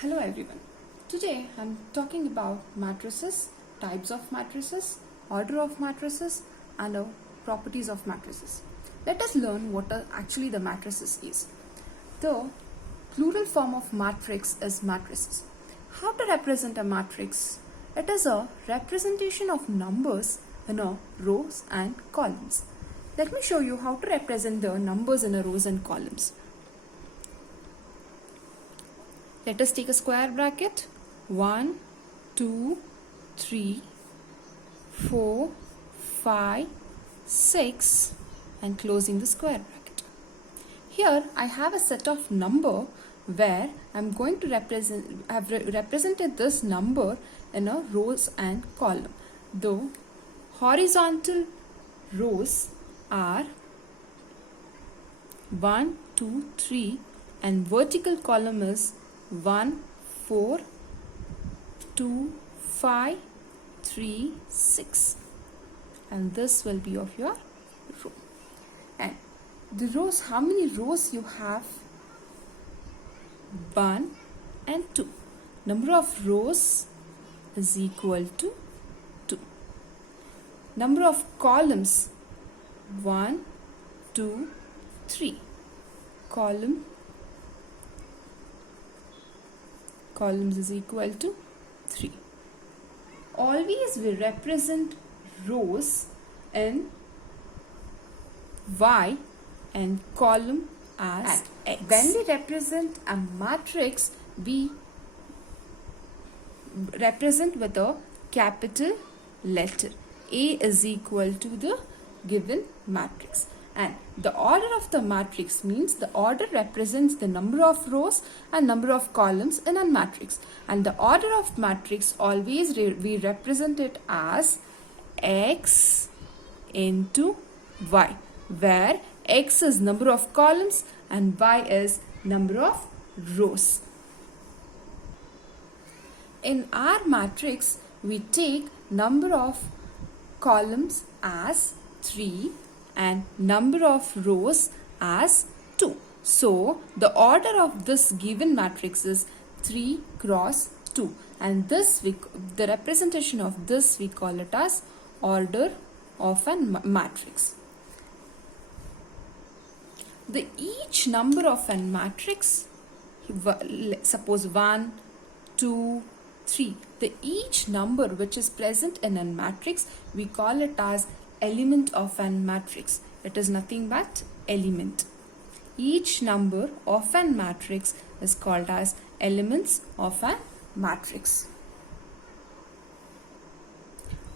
Hello everyone. Today I'm talking about matrices, types of matrices, order of matrices and properties of matrices. Let us learn what actually the matrices is. The plural form of matrix is matrices. How to represent a matrix? It is a representation of numbers in a rows and columns. Let me show you how to represent the numbers in a rows and columns. Let us take a square bracket. 1, 2, 3, 4, 5, 6 and closing the square bracket. Here I have a set of number where I'm going to represented this number in a rows and column. The horizontal rows are 1, 2, 3 and vertical column is 1, 4, 2, 5, 3, 6 and this will be of your row. And the rows, how many rows you have? 1 and 2. Number of rows is equal to 2. Number of columns 1, 2, 3. Columns is equal to 3. Always we represent rows in Y and column as X. When we represent a matrix, we represent with a capital letter. A is equal to the given matrix. And the order of the matrix means the order represents the number of rows and number of columns in a matrix. And the order of matrix always we represent it as X into Y, where X is number of columns and Y is number of rows. In our matrix, we take number of columns as 3 and number of rows as 2. So the order of this given matrix is 3 cross 2 and this the representation of this we call it as order of a matrix. The each number of a matrix, suppose 1, 2, 3, the each number which is present in a matrix we call it as element of a matrix. It is nothing but element. Each number of a matrix is called as elements of a matrix.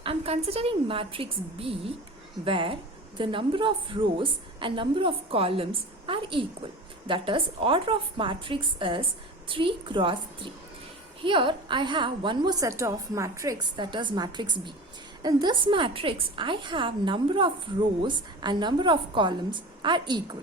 I am considering matrix B where the number of rows and number of columns are equal. That is, order of matrix is 3 cross 3. Here I have one more set of matrix, that is matrix B. In this matrix, I have number of rows and number of columns are equal.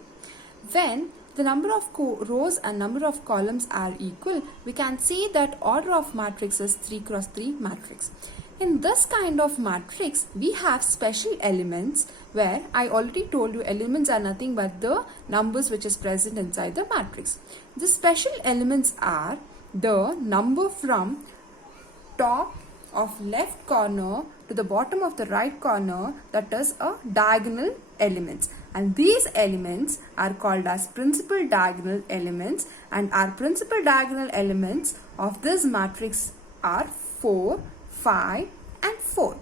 When the number of rows and number of columns are equal, we can say that order of matrix is 3 cross 3 matrix. In this kind of matrix, we have special elements where I already told you elements are nothing but the numbers which is present inside the matrix. The special elements are the number from top of left corner to the bottom of the right corner, that is a diagonal elements, and these elements are called as principal diagonal elements, and our principal diagonal elements of this matrix are 4, 5 and 4.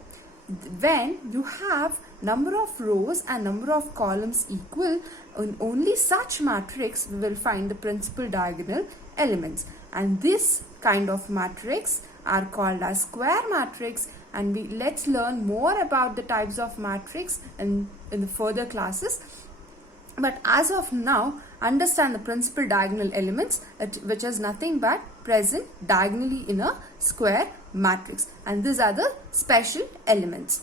When you have number of rows and number of columns equal, in only such matrix we will find the principal diagonal elements, and this kind of matrix are called as square matrix, and let's learn more about the types of matrix in the further classes. But as of now, understand the principal diagonal elements, which is nothing but present diagonally in a square matrix, and these are the special elements.